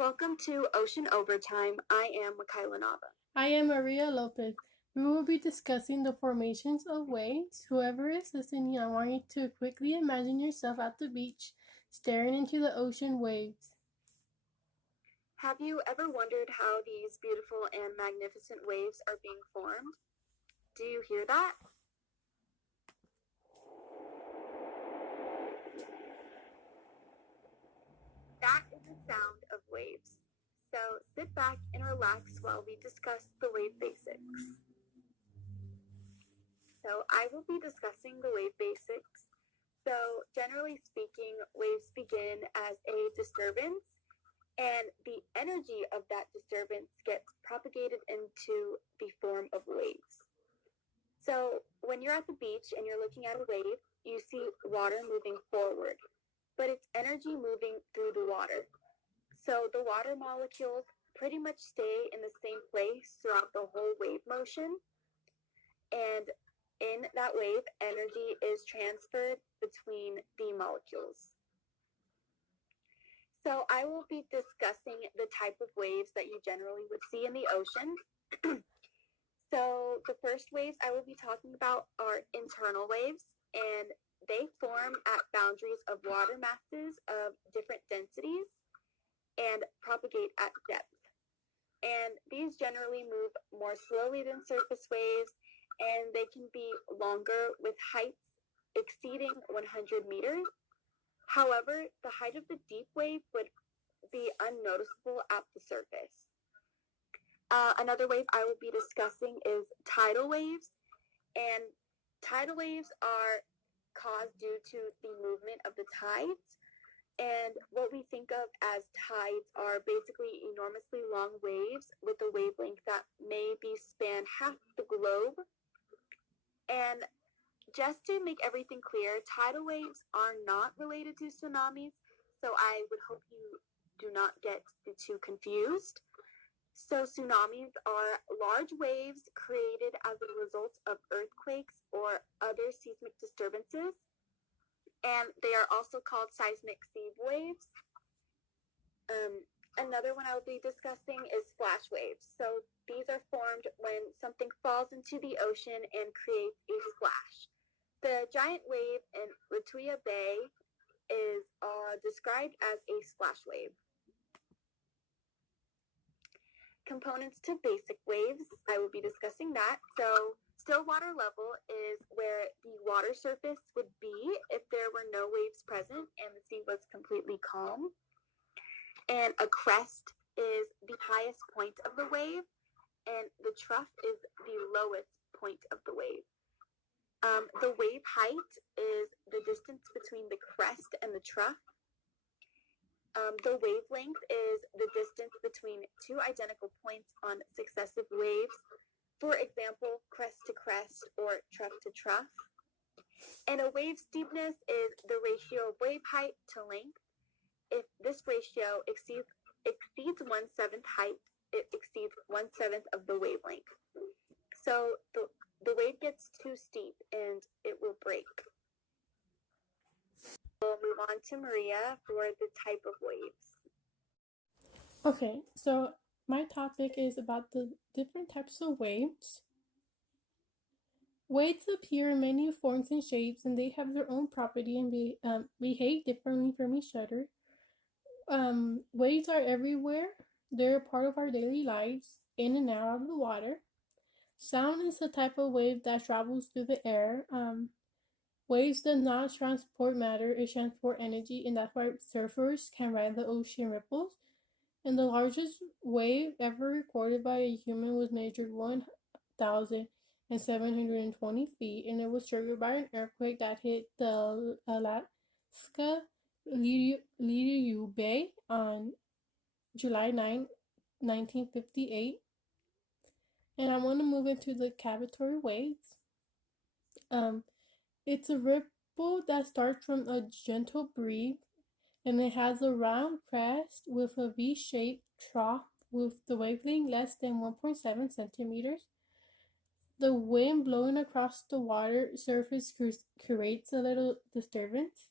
Welcome to Ocean Overtime. I am Nava. I am Maria Lopez. We will be discussing the formations of waves. Whoever is listening, I want you to quickly imagine yourself at the beach, staring into the ocean waves. Have you ever wondered how these beautiful and magnificent waves are being formed? Do you hear that? That is the sound of waves. So sit back and relax while we discuss the wave basics. So I will be discussing the wave basics. So generally speaking, waves begin as a disturbance, and the energy of that disturbance gets propagated into the form of waves. So when you're at the beach and you're looking at a wave, you see water moving forward, but it's energy moving through the water. So the water molecules pretty much stay in the same place throughout the whole wave motion. And in that wave, energy is transferred between the molecules. So I will be discussing the type of waves that you generally would see in the ocean. So the first waves I will be talking about are internal waves, and they form at boundaries of water masses of different densities and propagate at depth. And these generally move more slowly than surface waves, and they can be longer with heights exceeding 100 meters. However, the height of the deep wave would be unnoticeable at the surface. Another wave I will be discussing is tidal waves, and tidal waves are caused due to the movement of the tides. And what we think of as tides are basically enormously long waves with a wavelength that maybe span half the globe. And just to make everything clear, tidal waves are not related to tsunamis, so I would hope you do not get too confused. So tsunamis are large waves created as a result of earthquakes or other seismic disturbances, and they are also called seismic seed waves. Another one I will be discussing is splash waves. So these are formed when something falls into the ocean and creates a splash. The giant wave in Lituya Bay is described as a splash wave. Components to basic waves, I will be discussing that. So still water level is where the water surface would be if there were no waves present and the sea was completely calm. And a crest is the highest point of the wave, and the trough is the lowest point of the wave. The wave height is the distance between the crest and the trough. The wavelength is the distance between two identical points on successive waves. For example, crest to crest or trough to trough. And a wave steepness is the ratio of wave height to length. If this ratio exceeds 1/7 height, it exceeds 1/7 of the wavelength. So the wave gets too steep and it will break. We'll move on to Maria for the type of waves. Okay, so my topic is about the different types of waves. Waves appear in many forms and shapes, and they have their own property and behave differently from each other. Waves are everywhere. They're a part of our daily lives, in and out of the water. Sound is a type of wave that travels through the air. Waves do not transport matter, it transport energy, and that's why surfers can ride the ocean ripples. And the largest wave ever recorded by a human was measured 1,720 feet, and it was triggered by an earthquake that hit the Alaska Lituya Bay on July 9, 1958. And I want to move into the cavitary waves. It's a ripple that starts from a gentle breeze, and it has a round crest with a V-shaped trough with the wavelength less than 1.7 centimeters. The wind blowing across the water surface creates a little disturbance.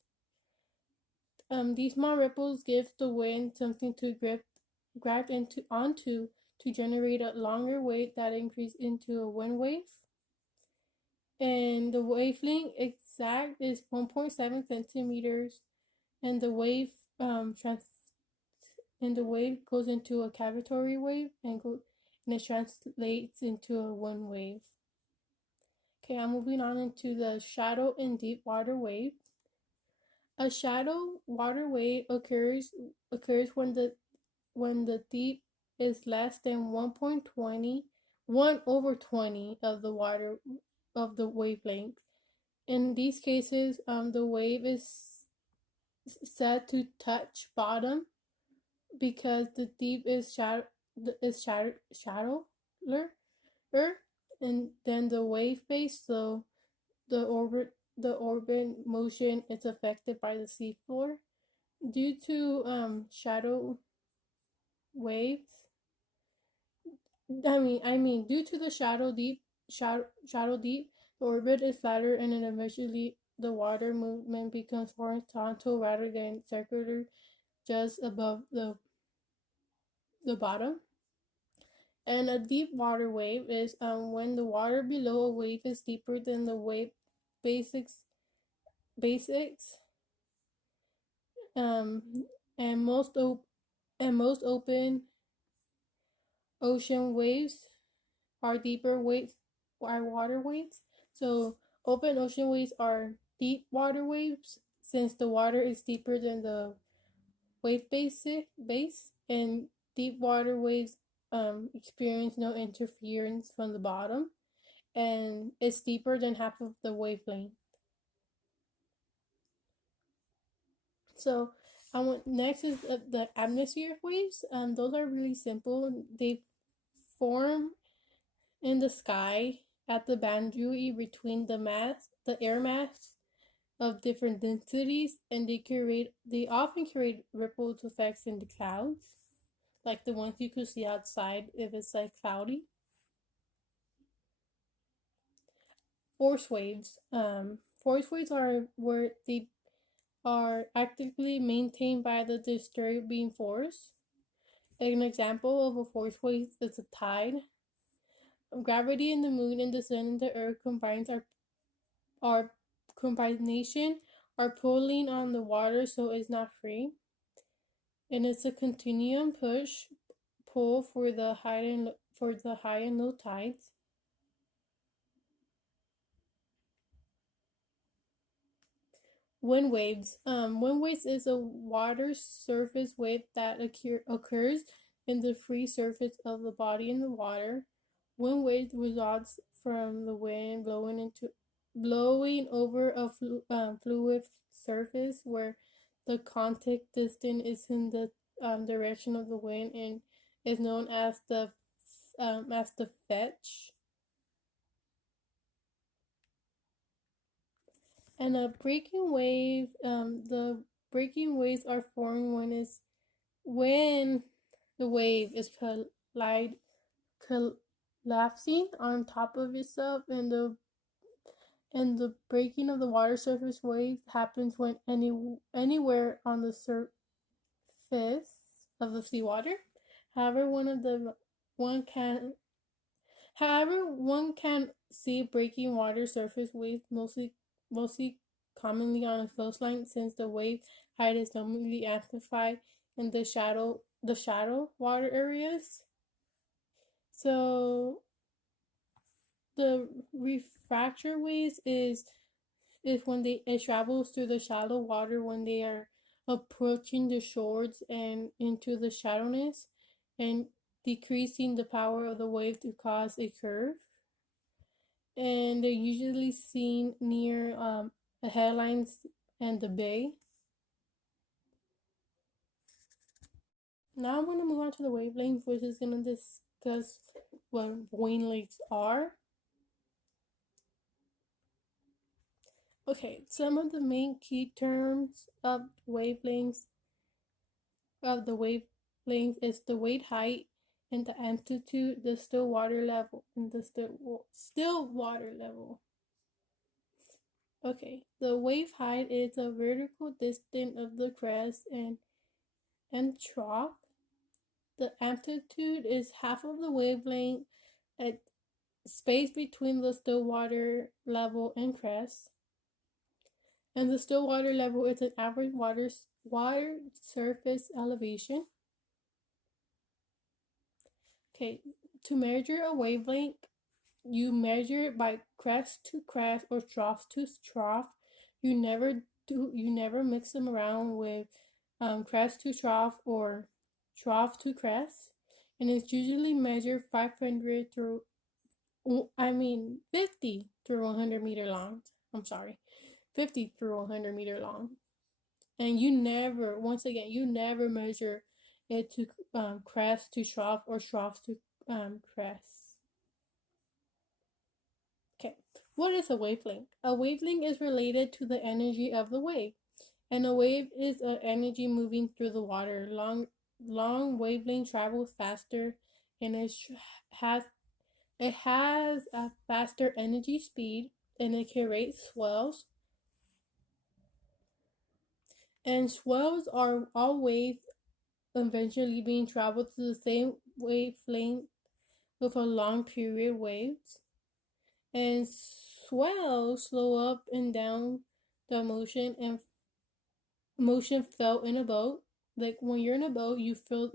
These small ripples give the wind something to grip grabbed onto to generate a longer wave that increases into a wind wave. And the wavelength exact is 1.7 centimeters, and the wave and the wave goes into a cavitatory wave and it translates into a wind wave. Okay, I'm moving on into the shallow and deep water wave. A shallow water wave occurs when the deep is less than 1/20 of the wavelength. In these cases, the wave is said to touch bottom because the deep is shallower, and then the wave base, so the orbit motion is affected by the seafloor due to shadow waves. Due to the shadow deep, the orbit is flatter, and then eventually the water movement becomes horizontal rather than circular, just above the bottom. And a deep water wave is when the water below a wave is deeper than the wave basics. Um, and most open ocean waves are water waves. So open ocean waves are deep water waves since the water is deeper than the base, and deep water waves experience no interference from the bottom, and it's deeper than half of the wavelength. So next is the atmospheric waves. Those are really simple. They form in the sky at the boundary between the air mass of different densities, and they often create ripple effects in the clouds, like the ones you could see outside if it's like cloudy. Force waves. Force waves are where they are actively maintained by the disturbing force. An example of a force wave is a tide. Gravity in the moon and the sun and the earth our combination are pulling on the water, so it's not free. And it's a continuum push pull for the high and low tides. Wind waves. Wind waves is a water surface wave that occurs in the free surface of the body in the water. Wind waves results from the wind blowing over a fluid surface where the contact distance is in the direction of the wind and is known as the fetch. And a breaking wave, the breaking waves are formed when the wave is collapsing on top of itself, and the breaking of the water surface wave happens when anywhere on the surface of the seawater. However, one can see breaking water surface waves mostly commonly on a coastline, since the wave height is dominantly amplified in the shadow water areas. So the refracture waves is when it travels through the shallow water when they are approaching the shores and into the shallowness, and decreasing the power of the wave to cause a curve. And they're usually seen near the headlines and the bay. Now I'm going to move on to the wavelengths, which is going to discuss what wavelengths are. Okay, some of the main key terms of the wavelength is the wave height and the amplitude, the still water level, and the still water level. Okay, the wave height is a vertical distance of the crest and trough The amplitude is half of the wavelength at space between the still water level and crest. And the still water level is an average water surface elevation. Okay, to measure a wavelength, you measure it by crest to crest or trough to trough. You never mix them around with crest to trough or trough to crest, and it's usually measured 500 through 50 through 100-meter long. I'm sorry, 50 through 100-meter long. And you never, once again, you never measure it to crest to trough or trough to crest. Okay, what is a wavelength? A wavelength is related to the energy of the wave, and a wave is an energy moving through the water. Long wavelength travels faster, and has it has a faster energy speed, and it creates swells. And swells are all waves eventually being traveled to the same wavelength with a long period waves. And swells slow up and down the motion felt in a boat. Like when you're in a boat, you feel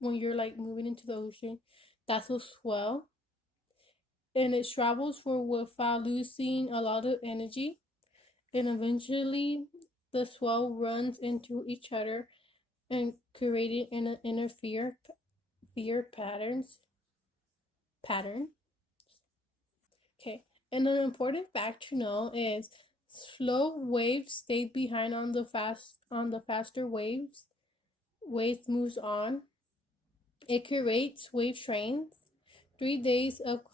when you're like moving into the ocean. That's a swell, and it travels for without losing a lot of energy. And eventually, the swell runs into each other and creating an interfere pattern. Okay, and an important fact to know is slow waves stay behind on the faster waves moves on. It creates wave trains. 3 days of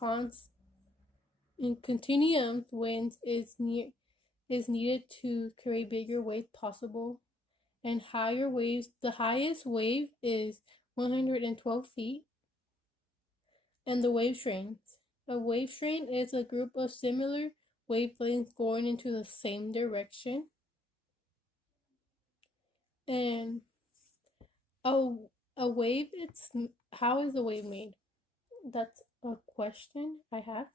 continuous winds is needed to create bigger waves possible, and higher waves. The highest wave is 112 feet, and the wave trains. A wave train is a group of similar wavelengths going into the same direction. And a a wave, it's how is a wave made? That's a question I have.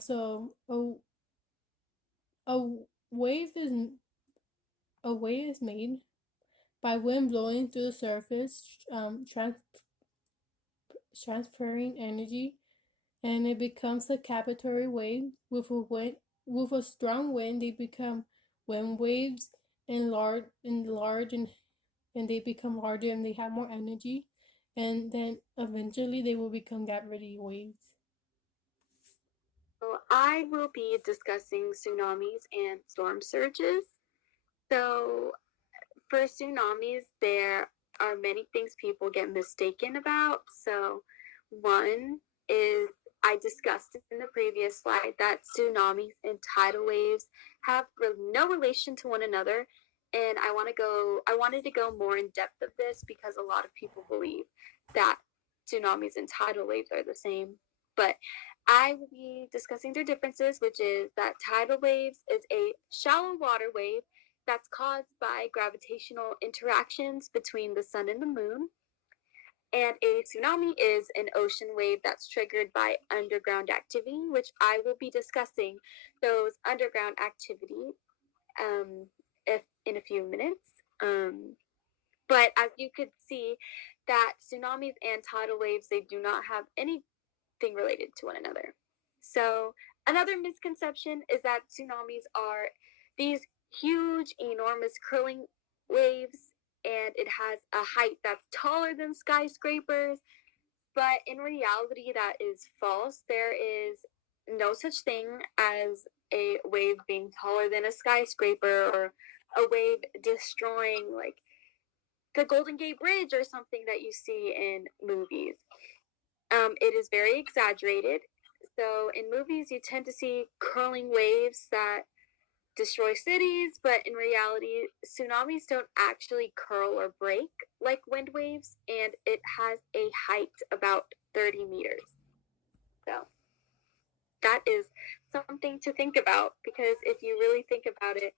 So a wave is a wave is made by wind blowing through the surface, transferring energy, and it becomes a capillary wave. With a strong wind, they become wind waves, and they become larger and they have more energy, and then eventually they will become gravity waves. So I will be discussing tsunamis and storm surges. So for tsunamis, there are many things people get mistaken about. So one is I discussed in the previous slide that tsunamis and tidal waves have no relation to one another. And I wanted to go more in depth of this because a lot of people believe that tsunamis and tidal waves are the same. But I will be discussing their differences, which is that tidal waves is a shallow water wave that's caused by gravitational interactions between the sun and the moon. And a tsunami is an ocean wave that's triggered by underground activity, which I will be discussing those underground activity if in a few minutes. But as you could see, that tsunamis and tidal waves, they do not have anything related to one another. So another misconception is that tsunamis are these huge, enormous curling waves, and it has a height that's taller than skyscrapers. But in reality, that is false. There is no such thing as a wave being taller than a skyscraper or a wave destroying like the Golden Gate Bridge or something that you see in movies. It is very exaggerated. So in movies, you tend to see curling waves that destroy cities, but in reality, tsunamis don't actually curl or break like wind waves, and it has a height about 30 meters. So that is something to think about because if you really think about it,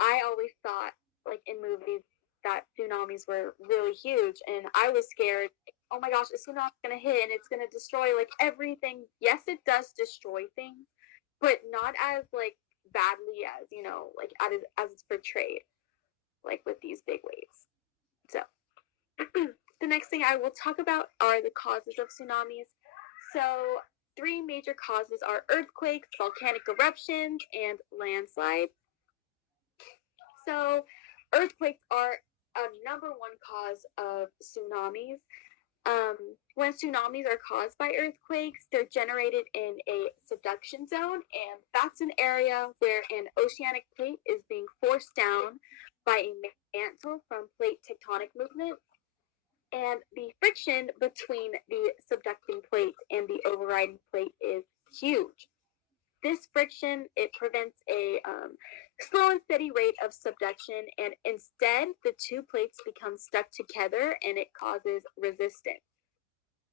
I always thought, like in movies, that tsunamis were really huge, and I was scared. Oh my gosh, a tsunami's gonna hit and it's gonna destroy like everything. Yes, it does destroy things, but not as like badly as like as it's portrayed, like with these big waves. So the next thing I will talk about are the causes of tsunamis. So three major causes are earthquakes, volcanic eruptions, and landslides. So earthquakes are a number one cause of tsunamis. When tsunamis are caused by earthquakes, they're generated in a subduction zone, and that's an area where an oceanic plate is being forced down by a mantle from plate tectonic movements. And the friction between the subducting plate and the overriding plate is huge. This friction, it prevents a slow and steady rate of subduction, and instead the two plates become stuck together and it causes resistance.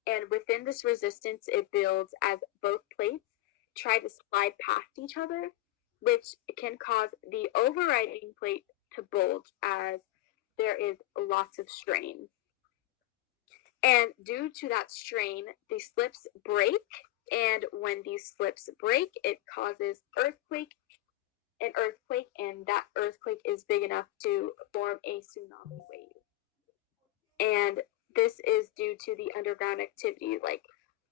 And within this resistance, it builds as both plates try to slide past each other, which can cause the overriding plate to bulge as there is lots of strain. And due to that strain, the slips break, and when these slips break, it causes an earthquake, and that earthquake is big enough to form a tsunami wave. And this is due to the underground activity, like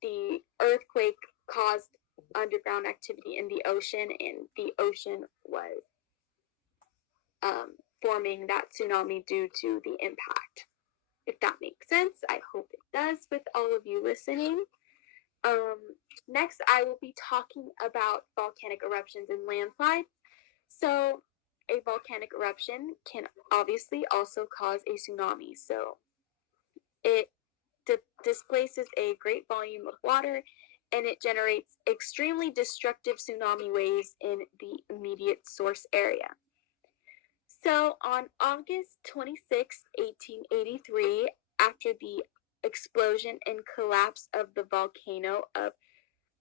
the earthquake caused underground activity in the ocean, and the ocean was forming that tsunami due to the impact. If that makes sense, I hope it does with all of you listening. Next, I will be talking about volcanic eruptions and landslides. So, a volcanic eruption can obviously also cause a tsunami. So, it displaces a great volume of water, and it generates extremely destructive tsunami waves in the immediate source area. So, on August 26, 1883, after the explosion and collapse of the volcano of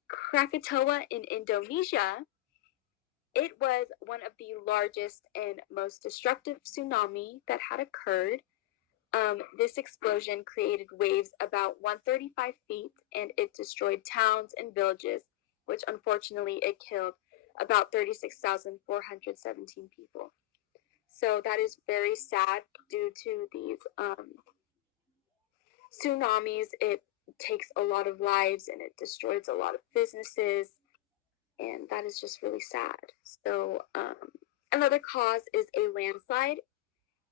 Krakatoa in Indonesia, it was one of the largest and most destructive tsunami that had occurred. This explosion created waves about 135 feet, and it destroyed towns and villages, which unfortunately it killed about 36,417 people. So that is very sad due to these tsunamis. It takes a lot of lives and it destroys a lot of businesses, and that is just really sad. So another cause is a landslide,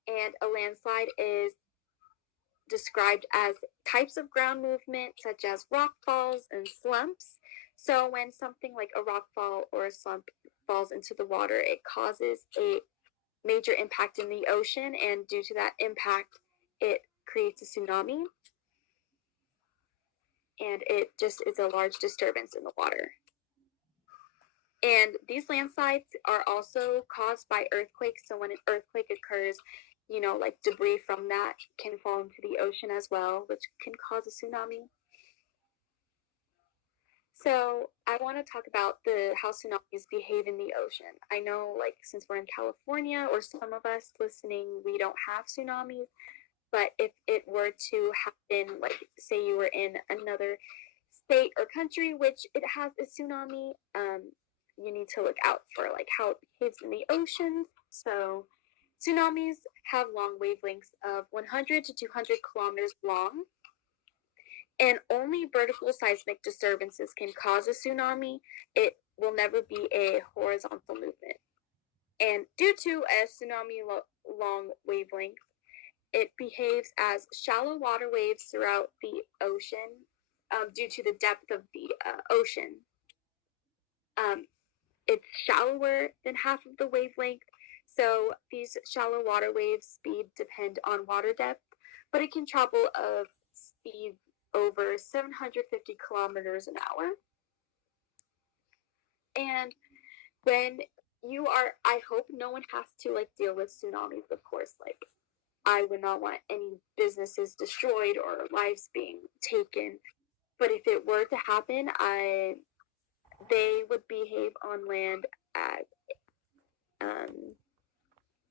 and a landslide is described as types of ground movement such as rock falls and slumps. So when something like a rock fall or a slump falls into the water, it causes a major impact in the ocean, and due to that impact, it creates a tsunami, and it just is a large disturbance in the water. And these landslides are also caused by earthquakes. So when an earthquake occurs, like debris from that can fall into the ocean as well, which can cause a tsunami. So I want to talk about how tsunamis behave in the ocean. I know, like, since we're in California, or some of us listening, we don't have tsunamis. But if it were to happen, like, say you were in another state or country which it has a tsunami, you need to look out for like how it behaves in the ocean. So tsunamis have long wavelengths of 100 to 200 kilometers long, and only vertical seismic disturbances can cause a tsunami. It will never be a horizontal movement. And due to a tsunami long wavelength, it behaves as shallow water waves throughout the ocean due to the depth of the ocean. It's shallower than half of the wavelength, so these shallow water waves' speed depend on water depth, but it can travel of speed over 750 kilometers an hour. And when you are, I hope no one has to like deal with tsunamis, of course. Like, I would not want any businesses destroyed or lives being taken. But if it were to happen, they would behave on land as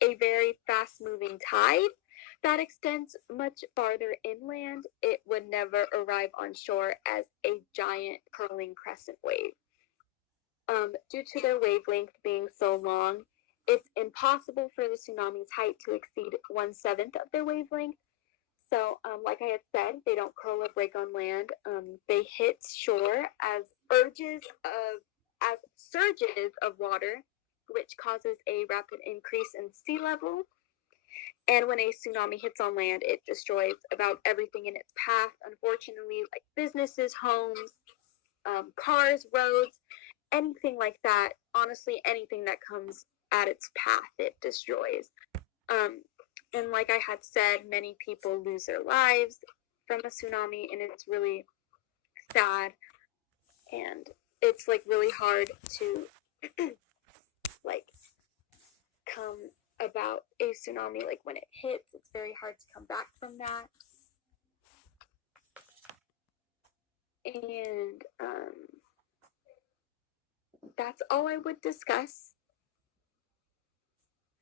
a very fast-moving tide. that extends much farther inland, it would never arrive on shore as a giant curling crescent wave. Due to their wavelength being so long, it's impossible for the tsunami's height to exceed 1/7 of their wavelength. So, like I had said, they don't curl or break on land. They hit shore as surges of water, which causes a rapid increase in sea level. And when a tsunami hits on land, it destroys about everything in its path. Unfortunately, like businesses, homes, cars, roads, anything like that. Honestly, anything that comes at its path, it destroys. And like I had said, many people lose their lives from a tsunami, and it's really sad. And it's like really hard to like come about a tsunami. Like when it hits, it's very hard to come back from that. And that's all I would discuss.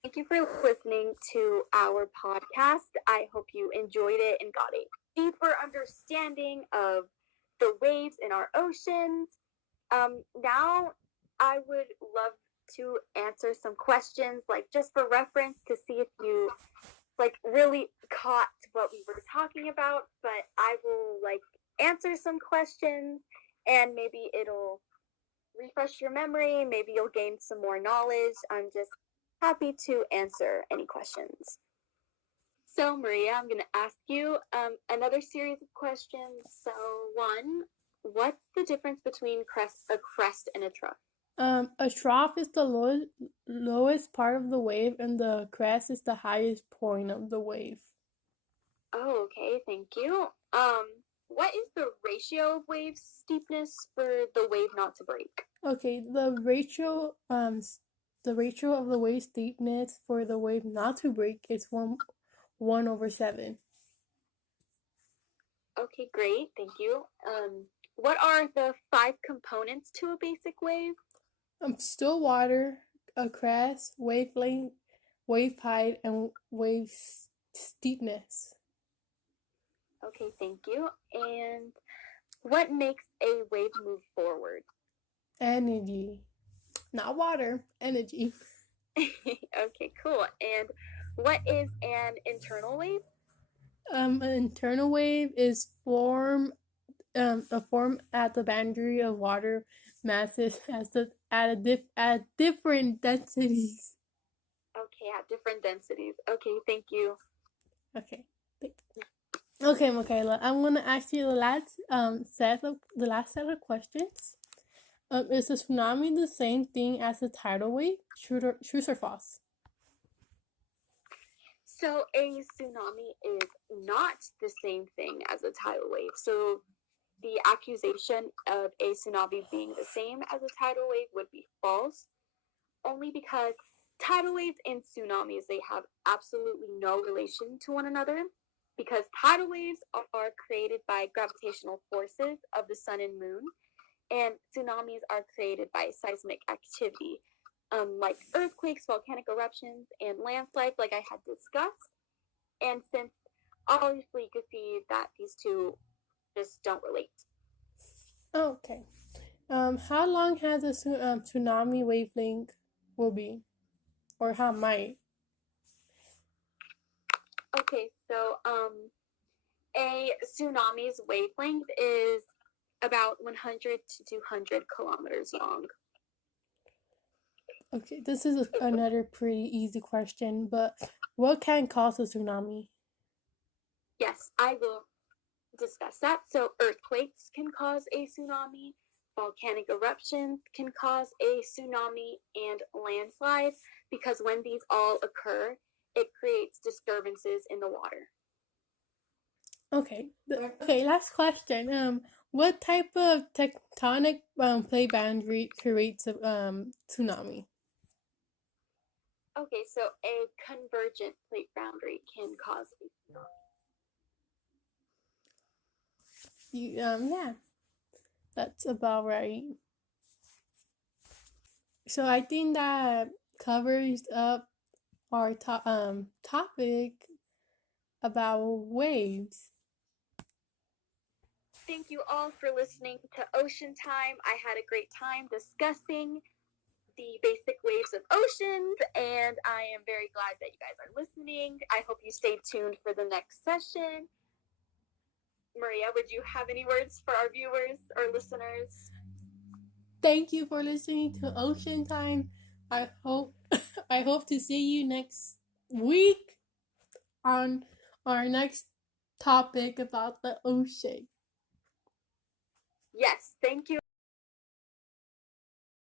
Thank you for listening to our podcast. I hope you enjoyed it and got a deeper understanding of the waves in our oceans. Now, I would love to answer some questions, like just for reference, to see if you like really caught what we were talking about. But I will like answer some questions, and maybe it'll refresh your memory. Maybe you'll gain some more knowledge. I'm just happy to answer any questions. So, Maria, I'm going to ask you another series of questions. So, one, what's the difference between a crest and a trough? A trough is the lowest part of the wave, and the crest is the highest point of the wave. Oh, okay, thank you. What is the ratio of wave steepness for the wave not to break? Okay, the ratio of the wave steepness for the wave not to break is 1/7. Okay, great, thank you. What are the 5 components to a basic wave? Still water, a crest, wavelength, wave height, and wave steepness. Okay, thank you. And what makes a wave move forward? Energy. Not water, energy. Okay, cool. And what is an internal wave? An internal wave is a form at the boundary of water masses at different densities. Okay, at different densities. Okay, thank you. Okay. Okay, Makaila, I'm gonna ask you the last set of questions. Is a tsunami the same thing as a tidal wave? True or false? So a tsunami is not the same thing as a tidal wave. So the accusation of a tsunami being the same as a tidal wave would be false, only because tidal waves and tsunamis, they have absolutely no relation to one another, because tidal waves are created by gravitational forces of the sun and moon, and tsunamis are created by seismic activity, like earthquakes, volcanic eruptions, and landslides, like I had discussed. And since obviously you could see that these two just don't relate. Okay. How long has a tsunami wavelength will be, or how might? Okay, so a tsunami's wavelength is about 100 to 200 kilometers long. Okay, this is another pretty easy question, but what can cause a tsunami? Yes, I will discuss that. So earthquakes can cause a tsunami, volcanic eruptions can cause a tsunami, and landslides, because when these all occur, it creates disturbances in the water. Okay. Okay, last question. What type of tectonic plate boundary creates a tsunami? Okay, so a convergent plate boundary can cause a tsunami. Yeah, that's about right. So I think that covers up our topic. about waves. Thank you all for listening to Ocean Time. I had a great time discussing the basic waves of oceans, and I am very glad that you guys are listening. I hope you stay tuned for the next session. Maria, would you have any words for our viewers or listeners? Thank you for listening to Ocean Time. I hope I hope to see you next week on our next topic about the ocean. Yes, thank you